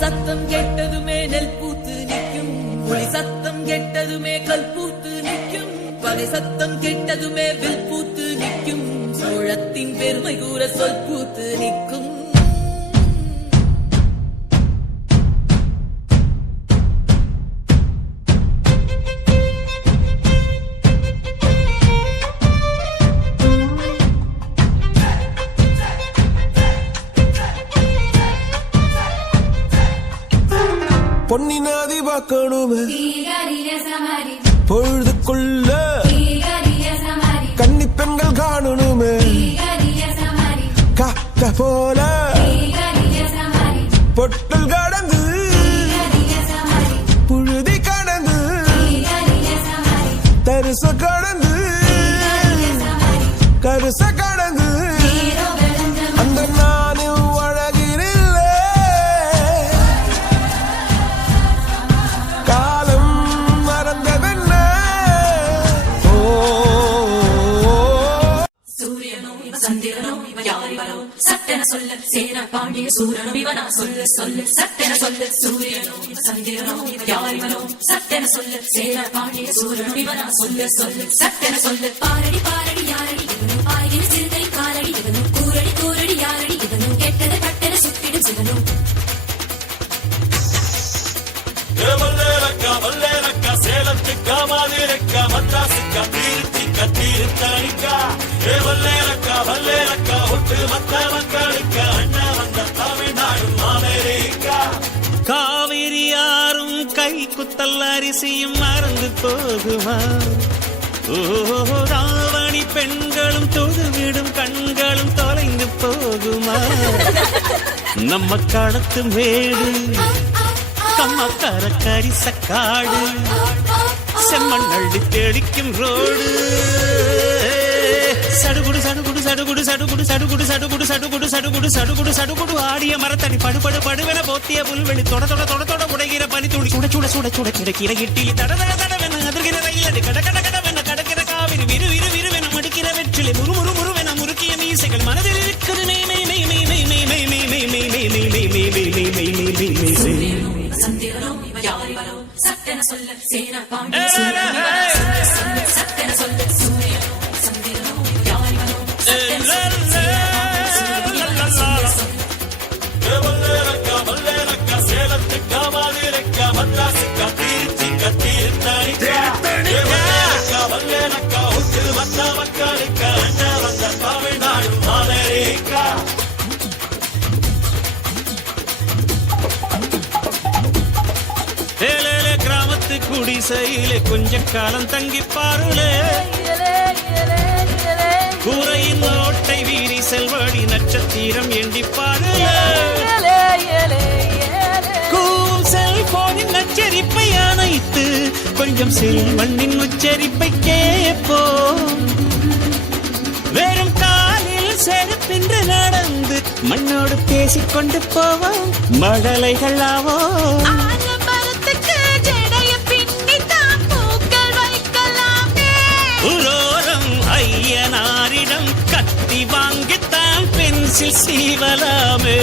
சத்தம் கேட்டதுமே நெல் பூத்து நிற்கும், ஒளி சத்தம் கேட்டதுமே கல் பூத்து நிற்கும், பகை சத்தம் கேட்டதுமே வில் பூத்து நிற்கும், சோழத்தின் பெருமை கூற சொல் பூத்து நிற்கும். பொன்னினாதி பார்க்கணுமே பொழுதுக்குள்ள கன்னி பெண்கள் காணணுமே காக்க போல பொட்டல் கடந்து புழுதி கடந்து தரிச கடந்து கருச கடந்து அந்த நானும் சட்டென சொல்ல சேர பாண்டிய சூரனும் இவனா சொல்லு சொல்லு சட்டென சொல்ல சூரியனோ சந்திரனோ யாரிவனோ சட்டென சொல்ல சேர பாண்டிய சூரனும் இவனா சொல்லு சொல்லு சட்டென சொல்ல பாரடி பாரடி யாரடி இவனும் ஆயிரம் சிறுகை காலடி இவனும் கூரடி கூரடி யாரடி இவனும் கெட்டத கட்டென சுத்திடும் சிவனும் சேலத்துக்கா மாதிரிக்கா மദ്രാസിக்கா திருச்சிக்கா திருத்தணிக்கா வல்லேலக்கா வல்லேலக்கா ஒட்டு மத்த மக்களுக்கா அண்ணா வந்த தமிழ்நாடு அமெரிக்கா. காவிரி யாரும் கை குத்தல் அரிசியும் மறந்து போகுமா? ராவணி பெண்களும் தொழுவிடும் கண்களும் தொலைந்து போகுமா? நம்ம களத்து மேடு கம்மக்கார கரிசக்காடு செம்மண் அள்ளி தெளிக்கும் ரோடு சடுகுடு சடுகுடு சடுகுடு சடுகுடு சடுகுடு சடுகுடு சடுகுடு சடுகுடு சடுகுடு சடுகுடு ஆடிய மரத்தடி படுபடு படுவென போத்திய புல்வெளி தொட தொட தொட தொட உடைகிற பனி துளி சுட சுட சுட சுட கிடக்கிற இட்டிலி தட தட தடவென அதிர்கிற ரயிலடி கட கட கடவென கடக்கிற காவிரி விரு விரு விருவென மடிக்கிற வெற்றிலை முறு முறு முறுவென முறுக்கிய மீசைகள் மனதில் இருக்கிற மெய் மெய் மெய் மெய் மெய் மெய் மெய் மெய் மெய் மெய் மெய் மெய் மெய் மெய் மெய் மெய் மெய் மெய் சந்திரனோ யாரிவனோ சட்டென சொல்ல சேர பாண்டிய சூரனோ சட்டென சொல்ல சூரியனோ சந்திரனோ யாரிவனோ சட்டென சொல்ல வல்லேலக்கா சேலத்துக்கா மாதிரிக்கா மദ്രാസിக்கா திருச்சிக்கா திருத்தணிக்கா வல்லேலக்கா ஒட்டு மத்த மக்களுக்கா அண்ணா வந்த தமிழ்நாடு அமெரிக்கா. கிராமத்து குடிசையிலே கொஞ்ச காலம் தங்கி பாருளே கூரையின் ஓட்டை வீரி செல்வடி நட்சத்திரம் எண்டி பாருளே கூவும் செல்போனின் நச்சரிப்பை அணைத்து கொஞ்சம் செல்வண்ணின் உச்சரிப்பை கேட்போம் வெறும் காலில் செருப்பின்று நடந்து மண்ணோடு பேசிக்கொண்டு போவோம் மழலைகள் ஆவோம் ஐயனாரிடம் கத்தி வாங்கித்தான் பென்சில் சீவலாமே.